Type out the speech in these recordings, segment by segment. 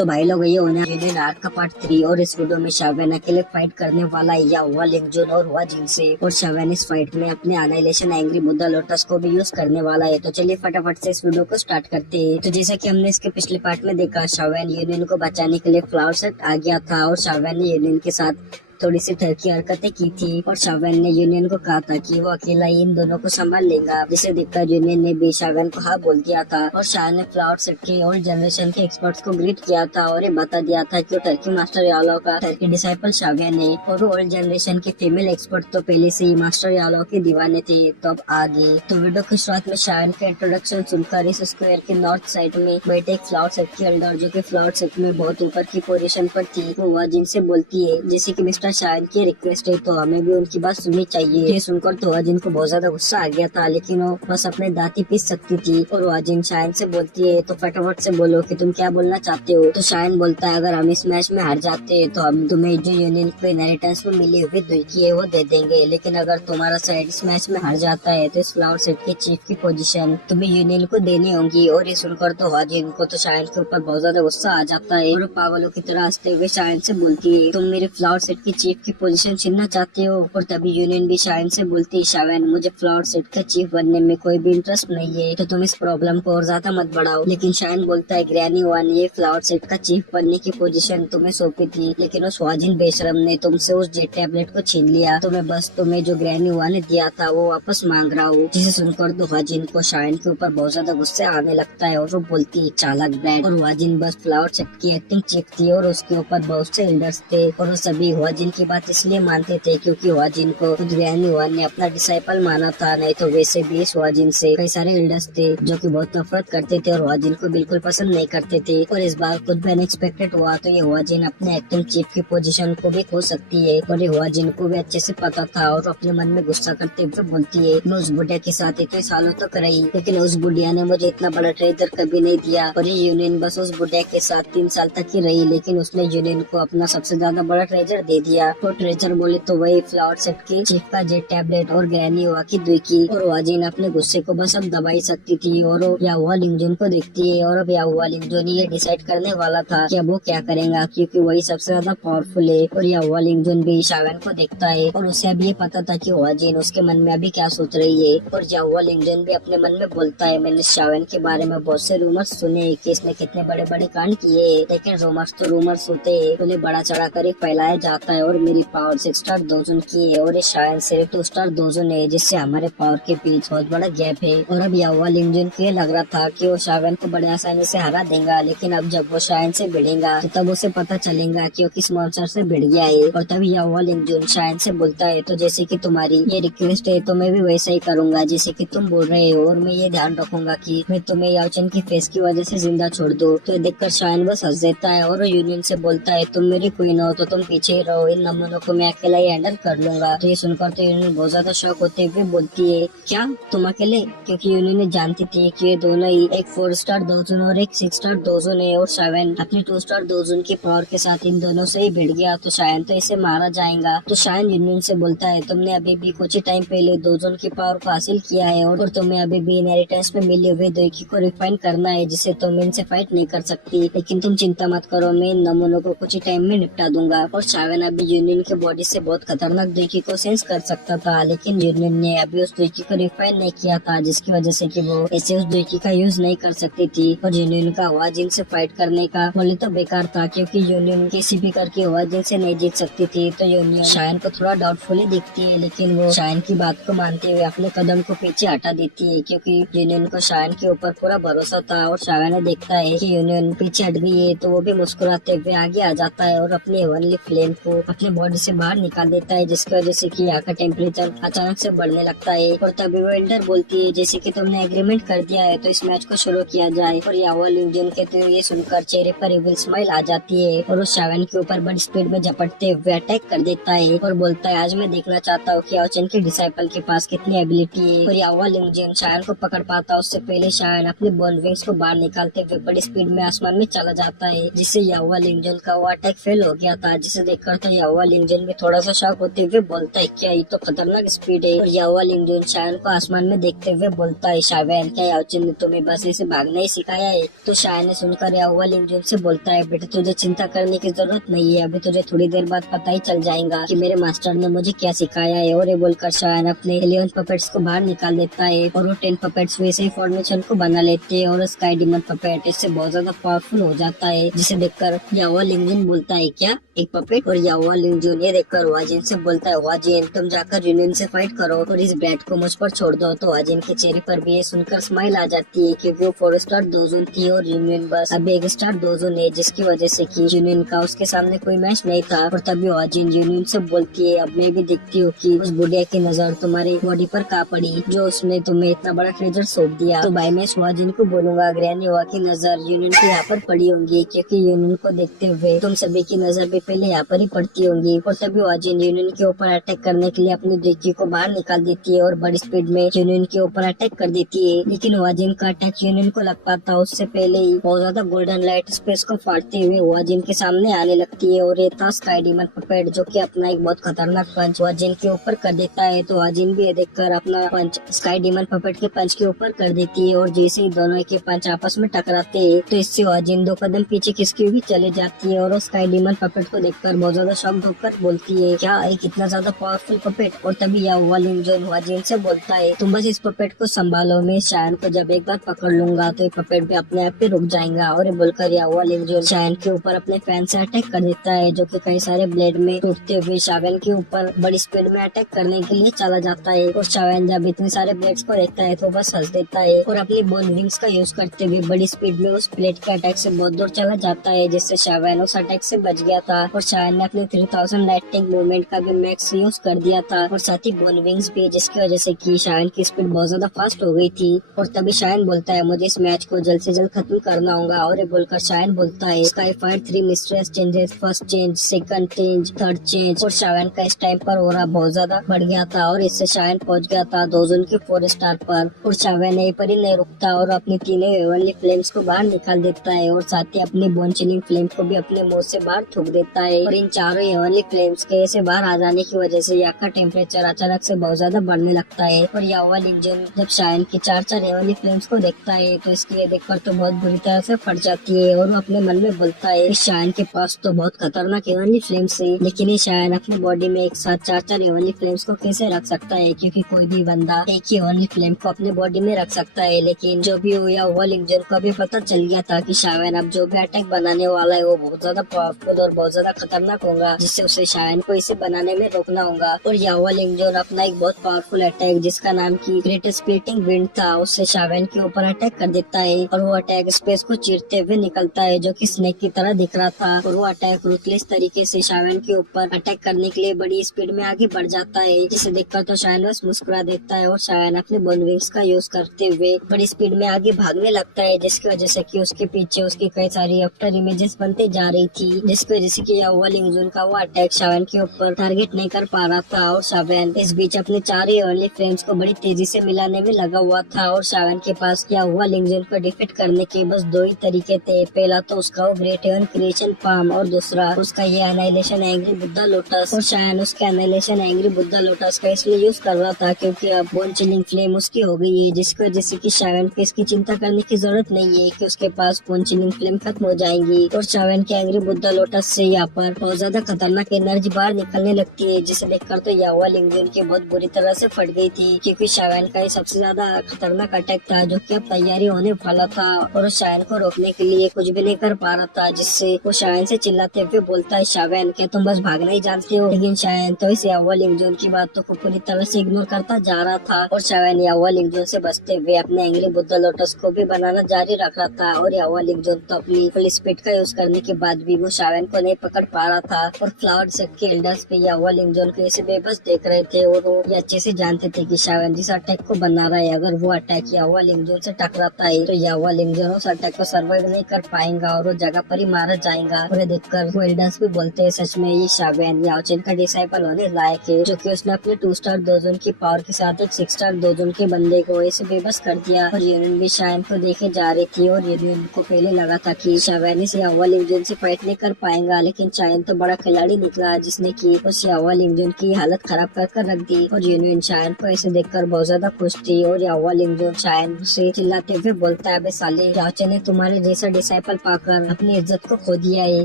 तो भाई लोग ये होना यूनियन आर्क का पार्ट 3 और इस वीडियो में शावेन अकेले फाइट करने वाला है या हुआ लिंगजुन और हुआ जिन से। और शावेन इस फाइट में अपने अनाइलेशन एंग्री बुद्धा लोटस को भी यूज करने वाला है। तो चलिए फटाफट से इस वीडियो को स्टार्ट करते हैं। तो जैसा कि हमने इसके पिछले पार्ट में देखा, शावेन यूनियन को बचाने के लिए फ्लावर सेट आ गया था और शावेन ने यूनियन के साथ थोड़ी सी ठरकी हरकतें की थी और शावेन ने यूनियन को कहा था कि वो अकेला ही इन दोनों को संभाल लेगा, जिसे देखकर यूनियन ने भी शावेन को हाँ बोल दिया था। और शाह ने फ्लावर सेट के ओल्ड जनरेशन के एक्सपर्ट्स को ग्रीट किया था और ये बता दिया था कि वो टर्की मास्टर यालो का टर्की डिसाइपल शावेन है और ओल्ड जनरेशन के फीमेल एक्सपर्ट तो पहले से ही मास्टर यालो के दीवाने थे। तो अब आगे तो वीडियो की शुरुआत में शावेन का इंट्रोडक्शन सुनकर इस स्क्वायर के नॉर्थ साइड में बैठे एक फ्लावर सेट की एल्डर, जो की फ्लावर सेट में बहुत ऊपर की पोजीशन पर थी, वो वह जिनसे बोलती है जैसे की मिस्टर शावेन की रिक्वेस्ट है तो हमें भी उनकी बात सुननी चाहिए। ये सुनकर तो वाजिन को बहुत ज्यादा गुस्सा आ गया था, लेकिन वो बस अपने दांत ही पीस सकती थी। और वाजिन शायन से बोलती है तो फटाफट से बोलो कि तुम क्या बोलना चाहते हो। तो शायन बोलता है अगर हम इस मैच में हार जाते हैं तो हम तुम्हें जो यूनियन को इनहेरिटेंस में मिली हुई दुखी है वो दे देंगे, लेकिन अगर तुम्हारा साइड इस मैच में हार जाता है तो इस फ्लावर सेट के चीफ की पोजीशन तुम्हें यूनियन को देनी होगी। और ये सुनकर तो वाजिन को तो शायन के ऊपर बहुत ज्यादा गुस्सा आ जाता है और पागलों की तरह हंसते हुए शायन से बोलती है तुम मेरे फ्लावर सेट की चीफ की पोजीशन छीनना चाहते हो। और तभी यूनियन भी शायन से बोलती है शावेन मुझे फ्लावर सेट का चीफ बनने में कोई भी इंटरेस्ट नहीं है, तो तुम इस प्रॉब्लम को और ज्यादा मत बढ़ाओ। लेकिन शायन बोलता है ग्रैनी वन ये फ्लावर सेट का चीफ बनने की पोजीशन तुम्हें सौंपी थी, लेकिन उस वाजिन बेशरम ने तुमसे उस जेट टैबलेट को छीन लिया, तो मैं बस तुम्हें जो ग्रैनी वन ने दिया था वो वापस मांग रहा हूँ। जिसे सुनकर तो वाजिन को शायन के ऊपर बहुत ज्यादा गुस्सा आने लगता है और वो बोलती है चालाक ब्रैट। और वाजिन बस फ्लावर सेट की एक्टिंग चीफ थी और उसके ऊपर बहुत से एल्डर्स थे और वो सभी वाजिन की बात इसलिए मानते थे क्योंकि वाजिन को खुद ग्रैनी वन ने अपना डिसाइपल माना था, नहीं तो वैसे भी इस वाजिन से कई सारे एल्डर्स थे जो कि बहुत नफरत करते थे और वाजिन को बिल्कुल पसंद नहीं करते थे। और इस बार कुछ भी अनएक्सपेक्टेड हुआ तो ये वाजिन अपने एक्टिंग चीफ की पोजीशन को भी खो सकती है और ये वाजिन को भी अच्छे से पता था और अपने मन में गुस्सा करते हुए बोलती है मैं उस बुढ़िया के साथ इतने सालों तक रही, लेकिन उस बुढ़िया ने मुझे इतना बड़ा ट्रेजर कभी नहीं दिया। और ये यूनियन बस उस बुढ़िया के साथ 3 साल तक ही रही, लेकिन उसने यूनियन को अपना सबसे ज्यादा बड़ा ट्रेजर दे दिया। और ट्रेजर बोले तो वही फ्लावर सेट की चीफ का जेट टैबलेट और ग्रैनी हुआ की दुखी। और वाजिन अपने गुस्से को बस अब दबा ही सकती थी और या हुआ लिंगजुन को देखती है और अब या हुआ लिंगजुन ये डिसाइड करने वाला था कि अब वो क्या करेगा, क्योंकि वही सबसे ज्यादा पावरफुल है। और या हुआ लिंगजुन भी शावेन को देखता है और उसे अब ये पता था कि वाजिन उसके मन में अभी क्या सोच रही है। और या हुआ लिंगजुन भी अपने मन में बोलता है मैंने शावेन के बारे में बहुत से रूमर्स सुने कि इसने कितने बड़े बड़े कांड किए, लेकिन रूमर्स तो रूमर्स होते हैं, उन्हें बड़ा चढ़ा कर ही फैलाया जाता है। और मेरी पावर 6 स्टार दोजन की है और ये शायद सिर्फ 2 स्टार दोजन है, जिससे हमारे पावर के बीच बहुत बड़ा गैप है। और अब याहुआ लिंगजुन को ये लग रहा था कि वो शावेन को बड़े आसानी से हरा देगा, लेकिन अब जब वो शायन से भिड़ेगा तो तब उसे पता चलेगा कि वो किस मॉन्स्टर से भिड़ गया है। और तभी याहुआ लिंगजुन शायन से बोलता है तो जैसे कि तुम्हारी ये रिक्वेस्ट है तो मैं भी वैसा ही करूंगा जैसे कि तुम बोल रहे हो, और मैं ये ध्यान रखूंगा कि मैं तुम्हें याओचन की फेस की वजह से जिंदा छोड़ दूं। तो ये देखकर शायन बस हंस देता है और यूनियन से बोलता है तुम मेरी क्वीन हो तो तुम पीछे ही रहो, इन नमूनों को मैं अकेला ही हैंडल कर लूंगा। तो ये सुनकर तो यूनियन बहुत ज्यादा शौक होते हुए बोलती है क्या तुम अकेले, क्योंकि यूनियन जानती थी कि ये दोनों ही एक 4 स्टार दोजन और एक 6 स्टार दोजन है और शावेन अपनी 2 स्टार दोजन की पावर के साथ इन दोनों से ही भिड़ गया तो शायन तो इसे मारा जाएगा। तो शायन यूनियन से बोलता है तुमने अभी भी कुछ ही टाइम पहले दोजन की पावर को हासिल किया है और तुम्हें अभी भी इनहेरिटेंस में मिले हुए दोखी को रिफाइन करना है, जिससे तुम इनसे फाइट नहीं कर सकती, लेकिन तुम चिंता मत करो मैं इन नमूनों को कुछ ही टाइम में निपटा दूंगा। और शावेन अभी यूनियन के बॉडी से बहुत खतरनाक दोखी को सेंस कर सकता था, लेकिन यूनियन ने अभी उस दोखी को रिफाइन नहीं किया था, जिसकी वजह से कि वो ऐसे उस दोखी का यूज नहीं कर सकती थी। और यूनियन का वाजिन से फाइट करने का बोले तो बेकार था, क्योंकि यूनियन किसी भी करके वाजिन से नहीं जीत सकती थी। तो यूनियन शायन को थोड़ा डाउटफुली दिखती है, लेकिन वो शायन की बात को मानते हुए अपने कदम को पीछे हटा देती है, क्योंकि यूनियन को शायन के ऊपर पूरा भरोसा था। और शायन ने देखता है कि यूनियन पीछे हट गई है तो वो भी मुस्कुराते हुए आगे आ जाता है और अपने हेवनली फ्लेम को अपने बॉडी से बाहर निकाल देता है, जिसकी वजह से कि यहाँ का टेम्परेचर अचानक से बढ़ने लगता है। और तभी वो एल्डर बोलती है जैसे कि तुमने एग्रीमेंट कर दिया है तो इस मैच को शुरू किया जाए। और याहुआ लिंगजुन के तो ये सुनकर चेहरे पर इविल स्माइल आ जाती है और वो शावेन के ऊपर बड़ी स्पीड में झपटते हुए अटैक कर देता है और बोलता है आज मैं देखना चाहता हूँ कि याओचन के डिसाइपल के पास कितनी एबिलिटी है। और याहुआ लिंगजुन शायन को पकड़ पाता उससे पहले शायन अपने बोन विंग्स को बाहर निकालते हुए बड़ी स्पीड में आसमान में चला जाता है, जिससे याहुआ लिंगजुन का वो अटैक फेल हो गया था, जिसे देखकर तो याओ लिंगजुन भी थोड़ा सा शॉक होते हुए बोलता है क्या ये तो खतरनाक स्पीड है। और याओ लिंगजुन शायन को आसमान में देखते हुए बोलता है शावेन क्या याओचिन ने तुम्हें बस ऐसे भागना ही सिखाया है। तो शायन ने सुनकर याओ लिंगजुन से बोलता है बेटा तुझे चिंता करने की जरूरत नहीं है, अभी तुझे थोड़ी देर बाद पता ही चल जाएगा कि मेरे मास्टर ने मुझे क्या सिखाया है। और ये बोलकर शायन अपने 11 पपेट्स को बाहर निकाल देता है और वो 10 पपेट्स वैसे ही फॉर्मेशन को बना लेते हैं और स्काई डिमन पपेट इससे बहुत ज्यादा पावरफुल हो जाता है, जिसे देखकर याओ लिंगजुन बोलता है क्या एक पपेट। और याओ लिंगजुन ये देखकर वाजिन से बोलता है वाजिन तुम जाकर यूनियन से फाइट करो और इस ब्रेड को मुझ पर छोड़ दो। तो वाजिन के चेहरे पर भी ये सुनकर स्माइल आ जाती है क्योंकि वो 4 स्टार दोजोन थी और यूनियन बस अब 1 स्टार दोजोन है, जिसकी वजह से कि यूनियन का उसके सामने कोई मैच नहीं था। और तभी वाजिन यूनियन से बोलती है अब मैं भी देखती हूँ कि उस बुढ़िया की नजर तुम्हारी बॉडी पर कहाँ पड़ी जो उसने तुम्हें इतना बड़ा ट्रेजर सौंप दिया। तो भाई मैं वाजिन को बोलूंगा ग्रैनी हुआ की नजर यूनियन के यहाँ पर पड़ी होंगी क्योंकि यूनियन को देखते हुए तुम सभी की नजर भी पहले यहाँ पर ही पड़ती होंगी। और तभी वाजिन यूनियन के ऊपर अटैक करने के लिए अपनी डिक्की को बाहर निकाल देती है और बड़ी स्पीड में यूनियन के ऊपर अटैक कर देती है। लेकिन वाजिन का अटैक यूनियन को लग पाता उससे पहले ही बहुत ज्यादा गोल्डन लाइट स्पेस को फाड़ते हुए वाजिन के सामने आने लगती है और ये था स्काई डिमन पपेट जो कि अपना एक बहुत खतरनाक पंच वाजिन के ऊपर कर देता है। तो वाजिन भी ये देखकर अपना पंच स्काई डिमन पपेट के पंच के ऊपर कर देती है और जैसे ही दोनों के पंच आपस में टकराते हैं तो इससे वाजिन 2 कदम पीछे खिसकी हुई चले जाती है और स्काई डिमन पपेट को देखकर बहुत ज्यादा शॉक होकर बोलती है क्या एक इतना ज्यादा पावरफुल पपेट। और तभी याओ लिंगजुन वाजिन से बोलता है तुम बस इस पपेट को संभालो, मैं शायन को जब एक बार पकड़ लूंगा तो ये पपेट भी अपने आप पे रुक जाएगा। और ये बोलकर याओ लिंगजुन शायन के ऊपर अपने फैन से अटैक कर देता है जो कि कई सारे ब्लेड में टूटते हुए शावेन के ऊपर बड़ी स्पीड में अटैक करने के लिए चला जाता है। और शावेन जब इतने सारे ब्लेड्स को देखता है तो बस हंस देता है और अपनी बोन विंग्स का यूज करते हुए बड़ी स्पीड में उस प्लेट के अटैक से बहुत दूर चला जाता है, जिससे शावेन उस अटैक से बच गया था। और शावेन ने अपने 3000 लाइटनिंग मूवमेंट का भी मैक्स यूज कर दिया था और साथ ही बोन विंग्स भी, जिसकी वजह से कि शावेन की स्पीड बहुत ज्यादा फास्ट हो गई थी। और तभी शावेन बोलता है मुझे इस मैच को जल्द से जल्द खत्म करना होगा। और ये बोलकर शावेन बोलता है sky fire 3 mysterious changes, first change, second change, third change. और शावेन का इस टाइम पर हो रहा बहुत ज्यादा बढ़ गया था और इससे शावेन पहुंच गया था दोजोन के 4 स्टार पर। और शावेन यहीं पर ही नहीं रुकता और अपनी तीनों हेवनली फ्लेम्स को बाहर निकाल देता है और साथ ही अपनी बोन चिलिंग फ्लेम को भी अपने मुंह से बाहर थूक देता है। और इन चारों हेवनली फ्लेम्स के ऐसे बाहर आ जाने की वजह से यहाँ का टेम्परेचर अचानक से बहुत ज्यादा बढ़ने लगता है। और याओ लिंगजुन जब शावेन की 4 हेवनली फ्लेम्स को देखता है तो इसकी देखकर तो बहुत बुरी तरह से फट जाती है और वो अपने मन में बोलता है इस शावेन के पास तो बहुत खतरनाक हेवनली फ्लेम्स है, लेकिन ये शावेन अपनी बॉडी में एक साथ 4 हेवनली फ्लेम्स को कैसे रख सकता है क्योंकि कोई भी बंदा एक ही हेवनली फ्लेम को अपने बॉडी में रख सकता है। लेकिन जो भी हो याओ लिंगजुन को भी पता चल गया था कि शावेन अब जो भी अटैक बनाने वाला है वो बहुत ज्यादा पावरफुल और बहुत ज्यादा खतरनाक होगा, जिससे उसे शावेन को इसे बनाने में रोकना होगा। और याओ लिंगजुन अपना एक बहुत पावरफुल अटैक जिसका नाम की ग्रेट स्प्लिटिंग विंड था उससे शावेन के ऊपर अटैक कर देता है और वो अटैक स्पेस को चीरते हुए निकलता है जो कि स्नेक की तरह दिख रहा था। और वो अटैक रूथलेस तरीके से शावेन के ऊपर अटैक करने के लिए बड़ी स्पीड में आगे बढ़ जाता है, जिसे देखकर तो शावेन बस मुस्कुरा देता है और शावेन अपने बोन विंग्स का यूज करते हुए बड़ी स्पीड में आगे भागने लगता है, जिसकी वजह से कि उसके पीछे उसकी कई सारी आफ्टर इमेजेस बनते जा रही थी, जिसकी वजह से कि याओ लिंगजुन का वो अटैक शावेन के ऊपर टारगेट नहीं कर पा रहा था। और शावेन इस बीच अपने 4 हेवनली फ्लेम्स को बड़ी तेजी से मिलाने में लगा हुआ था और शावेन के पास याओ लिंगजुन को डिफीट करने के बस 2 ही तरीके थे। पहला तो उसका वो ग्रेट हेवन क्रिएशन फार्म और दूसरा उसका ये एनाइलेशन एंग्री बुद्धा लोटस। और शायन उसके एनाइलेशन एंग्री बुद्धा लोटस का इसलिए यूज कर रहा था क्योंकि अब बोन चिलिंग फ्लेम उसकी हो गई है, जिसकी वजह से कि शावेन को इसकी चिंता करने की जरूरत नहीं है कि उसके पास बोन चिलिंग फ्लेम खत्म हो जाएंगी। और शावेन के एंग्री बुद्धा लोटस से यहाँ पर बहुत ज्यादा खतरनाक एनर्जी बाहर निकलने लगती है, जिसे देखकर तो याओ लिंगजुन की बहुत बुरी तरह से फट गई थी क्योंकि शावेन का ये सबसे ज्यादा खतरनाक अटैक था जो कि अब तैयारी होने वाला था और शावेन को रोकने के लिए कुछ भी नहीं कर पा रहा था, जिससे वो शावेन से चिल्लाते हुए बोलता है शावेन क्या तुम बस भागना ही जानते हो। लेकिन शावेन तो इस याओ लिंगजुन की बातों को पूरी तरह से इग्नोर करता जा रहा था और शावेन याओ लिंगजुन से बचते हुए अपने एंग्री बुद्धा लोटस को भी बनाना जारी रख रहा था। और याओ लिंगजुन तो अपनी फुल स्पीड का यूज करने के बाद भी वो शावेन को नहीं पकड़ पा रहा था और फ्लावर सेट के एल्डर्स भी याओ लिंगजुन को ऐसे बेबस देख रहे थे और वो ये अच्छे से जानते थे कि शावेन जिस अटैक को बना रहा है अगर वो अटैक याओ लिंगजुन से टकराता है तो याओ लिंगजुन उस अटैक को सर्वाइव नहीं कर पाएगा और वो जगह पर ही मारा जाएगा। उन्हें देखकर वो एल्डर्स भी बोलते हैं सच में ये शावेन याओचिन का डिसाइपल होने लायक है, जो कि उसने अपने 2 स्टार दोजोन की पावर के साथ एक 6 स्टार दोजोन के बंदे को ऐसे बेबस कर दिया। और यूनियन भी शावेन को देखे जा रही थी और यूनियन को पहले लगा था कि शावेन से याओ लिंगजुन से फाइट नहीं कर पाएगा, लेकिन शावेन तो बड़ा खिलाड़ी निकला जिसने की उस याहुआ लिंगजुन की हालत खराब कर रख दी। और यूनियन शायन को ऐसे देखकर बहुत ज्यादा खुश थी और याहुआ लिंगजुन शायन से चिल्लाते हुए बोलता है, अबे साले, याओचे ने तुम्हारे जैसा डिसाइपल पाकर अपनी इज्जत को खो दिया है।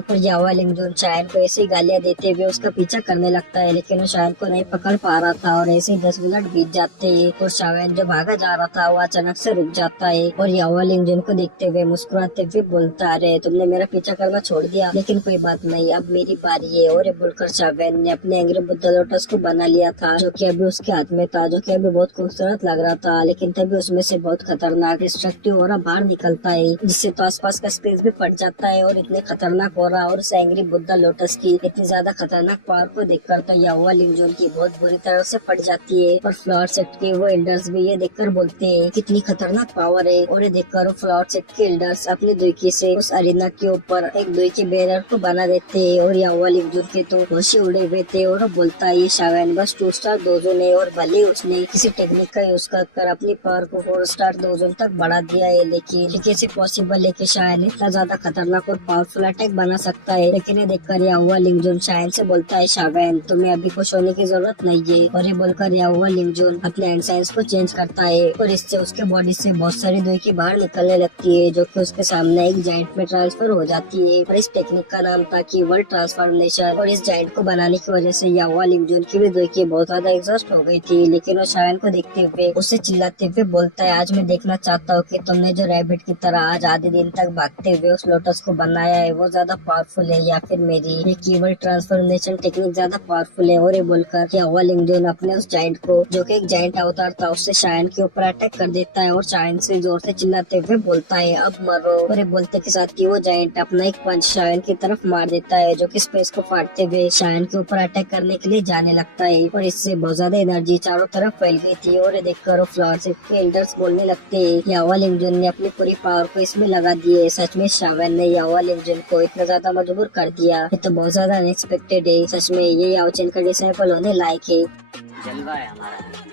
और याहुआ लिंगजुन शायन को ऐसी गालियां देते हुए उसका पीछा करने लगता है, लेकिन वो शायन को नहीं पकड़ पा रहा था और ऐसे ही 10 मिनट बीत जाते हैं और शायन जो भागा जा रहा था वो अचानक से रुक जाता है और याहुआ लिंगजुन को देखते हुए मुस्कुराते हुए बोलता है, अरे तुमने मेरा पीछा करना छोड़ दिया, लेकिन कोई बात नहीं, अब मेरी बारी है। और ये बोलकर शावेन ने अपने एंग्री बुद्धा लोटस को बना लिया था जो कि अभी उसके हाथ में था, जो कि अभी बहुत खूबसूरत लग रहा था, लेकिन तभी उसमें से बहुत खतरनाक डिस्ट्रक्टिव हो रहा बाहर निकलता है जिससे तो आसपास का स्पेस भी फट जाता है और इतने खतरनाक हो रहा। और उस एंग्री बुद्धा लोटस की इतनी ज्यादा खतरनाक पावर को देखकर तो याहुआ लिंगजुन की बहुत बुरी तरह से फट जाती है। और फ्लावर सेट के वो एल्डर्स भी ये देखकर बोलते हैं कितनी खतरनाक पावर है। और ये देखकर फ्लावर सेट के एल्डर्स अपने दुईकी से उस अरीना के ऊपर एक दुईकी बैरियर को बना देते हैं और याहुआ लिंगजुन के तो होश उड़े हुए थे और बोलता है, ये शावेन बस 2 स्टार दोजोन है और भले उसने किसी टेक्निक का यूज कर अपनी पावर को 4 स्टार दोजोन तक बढ़ा दिया है, लेकिन ये कैसे पॉसिबल है कि शायन इतना ज्यादा खतरनाक और पावरफुल अटैक बना सकता है। लेकिन ये देखकर याहुआ लिंगजुन शायन से बोलता है, शावेन तुम्हें अभी खुश होने की जरूरत नहीं है। और ये बोलकर याहुआ लिंगजुन अपने हैंड साइंस को चेंज करता है और इससे उसके बॉडी से बहुत सारी दुई बाहर निकलने लगती है जो कि उसके सामने एक जाइंट में ट्रांसफर हो जाती है। और इस टेक्निक का नाम था कि वर्ल्ड ट्रांसफॉर्मेशन। और इस जाइंट को बनाने की वजह से याहुआ लिंगजुन की भी दुई बहुत ज्यादा एग्जॉस्ट हो गई थी, लेकिन वो शायन को देखते हुए उससे चिल्लाते हुए बोलता है, आज मैं देखना चाहता हूँ कि तुमने जो रैबिट की तरह आज आधे दिन तक भागते हुए उस लोटस को बनाया है वो ज्यादा पावरफुल है या फिर मेरी ये केवल ट्रांसफॉर्मेशन टेक्निक ज्यादा पावरफुल है। और ये बोलकर याहुआ लिंगजुन अपने उस जाइंट को, जो कि एक जाइंट अवतार था, उससे शायन के ऊपर अटैक कर देता है और शायन से जोर से चिल्लाते हुए बोलता है, अब मरो। और ये बोलते के साथ ही वो जाइंट अपना एक पंच शायन की तरफ मार देता है जो कि स्पेस को फाड़ते हुए शायन के ऊपर अटैक करने के लिए जाने लगता है। और इससे बहुत ज्यादा एनर्जी चारों तरफ फैल गई थी। और ये देखकर फ्लावर सेट के एल्डर्स बोलने लगते हैं, याहुआ लिंगजुन ने अपनी पूरी पावर को इसमें लगा दी है। सच में शावेन ने याहुआ लिंगजुन को इतना ज्यादा मजबूर कर दिया, ये तो बहुत ज्यादा अनएक्सपेक्टेड है। सच में ये याओचेन का डिसाइपल होने लायक है। जलवा है हमारा।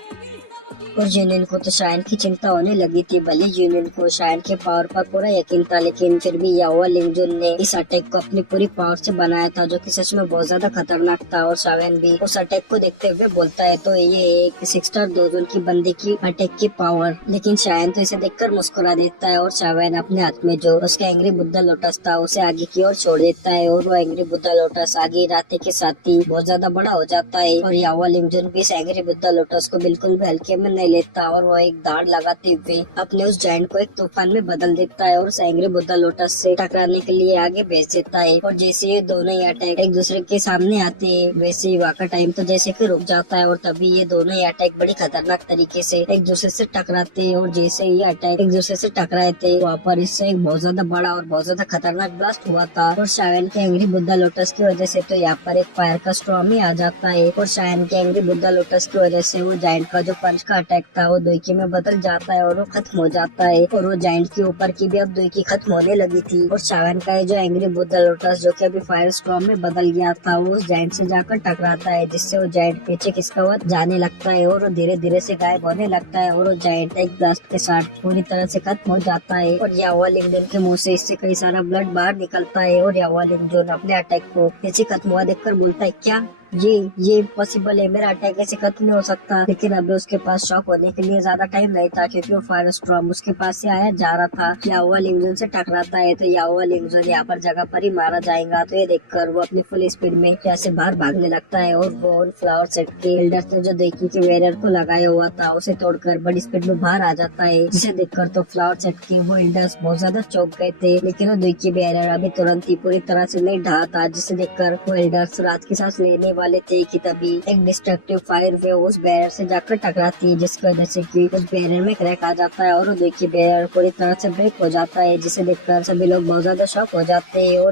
और यूनियन को तो शायन की चिंता होने लगी थी। भले यूनियन को शायन के पावर पर पूरा यकीन था, लेकिन फिर भी याहुआ लिंगजुन ने इस अटैक को अपनी पूरी पावर से बनाया था जो कि सच में बहुत ज्यादा खतरनाक था। और शावेन भी उस अटैक को देखते हुए बोलता है, तो ये एक 6 स्टार दोजोन की बंदे की अटैक की पावर। लेकिन शायन तो इसे देखकर मुस्कुरा देता है और शावेन अपने हाथ में जो उसका एंग्री बुद्धा लोटस था उसे आगे की ओर छोड़ देता है और वो एंग्री बुद्धा लोटस आगे राते के साथ ही बहुत ज्यादा बड़ा हो जाता है। और याहुआ लिंगजुन भी इस एंग्री बुद्धा लोटस को बिल्कुल भी हल्के में नहीं लेता और वो एक दाढ़ लगाते हुए अपने उस जायंट को एक तूफान में बदल देता है और उस एंग्री बुद्धा लोटस से टकराने के लिए आगे भेज देता है। और जैसे ये दोनों ही अटैक एक दूसरे के सामने आते हैं, वैसे ही वहाँ का टाइम तो जैसे कि रुक जाता है और तभी ये दोनों ही अटैक बड़ी खतरनाक तरीके से एक दूसरे से टकराते हैं। और जैसे ये अटैक एक दूसरे से टकराए थे, वहाँ पर इससे एक बहुत ज्यादा बड़ा और बहुत ज्यादा खतरनाक ब्लास्ट हुआ था। और शायन के एंग्री बुद्धा लोटस की वजह से तो यहाँ पर एक फायर का स्टॉर्म ही आ जाता है और शायन के एंग्री बुद्धा लोटस की वजह से वो जायंट का जो पंच का अटैक था वो दुईकी में बदल जाता है और वो खत्म हो जाता है। और वो जायंट के ऊपर की भी अब दुईकी खत्म होने लगी थी। और शायन का जो एंग्री बुद्धा लोटस जो कि अभी फायर स्टॉर्म में बदल गया था वो उस जायंट से जाकर टकराता है, जिससे वो जायंट पीछे खिसका हुआ जाने लगता है और वो धीरे धीरे से गायब होने लगता है और वो जायंट एक ब्लास्ट के साथ पूरी तरह से खत्म हो जाता है। और याहुआ लिंगजुन के मुंह से इससे कई सारा ब्लड बाहर निकलता है और याहुआ लिंगजुन अपने अटैक को ऐसे खत्म हुआ देखकर बोलता है, क्या ये पॉसिबल है, मेरा अटैक ऐसे खत्म नहीं हो सकता। लेकिन अभी उसके पास शॉक होने के लिए ज्यादा टाइम नहीं था क्योंकि वो फायर स्टॉर्म उसके पास से आया जा रहा था। याहुआ लिंगजुन से टकराता है तो याहुआ लिंगजुन यहाँ पर जगह पर ही मारा जाएगा। तो ये देखकर वो अपनी फुल स्पीड में यहाँ से बाहर भागने लगता है और वो उन फ्लावर सेट के एल्डर्स ने जो देखी के बैरियर को लगाया हुआ था उसे तोड़कर बड़ी स्पीड में बाहर आ जाता है, जिसे देखकर तो फ्लावर सेट के वो एल्डर्स बहुत ज्यादा चौंक गए थे। लेकिन वो देखी बैरियर अभी तुरंत ही पूरी तरह से नहीं ढहा था, जिसे देखकर वो एल्डर्स रात की सांस लेने वाले थे कि तभी एक डिस्ट्रक्टिव फायर वेव उस बैरियर से जाकर टकराती है, जिसकी वजह से कि उस बैरियर में क्रैक आ जाता है और वो देखिए बैरियर पूरी तरह से ब्रेक हो जाता है, जिसे देखकर सभी लोग बहुत ज्यादा शॉक हो जाते हैं। और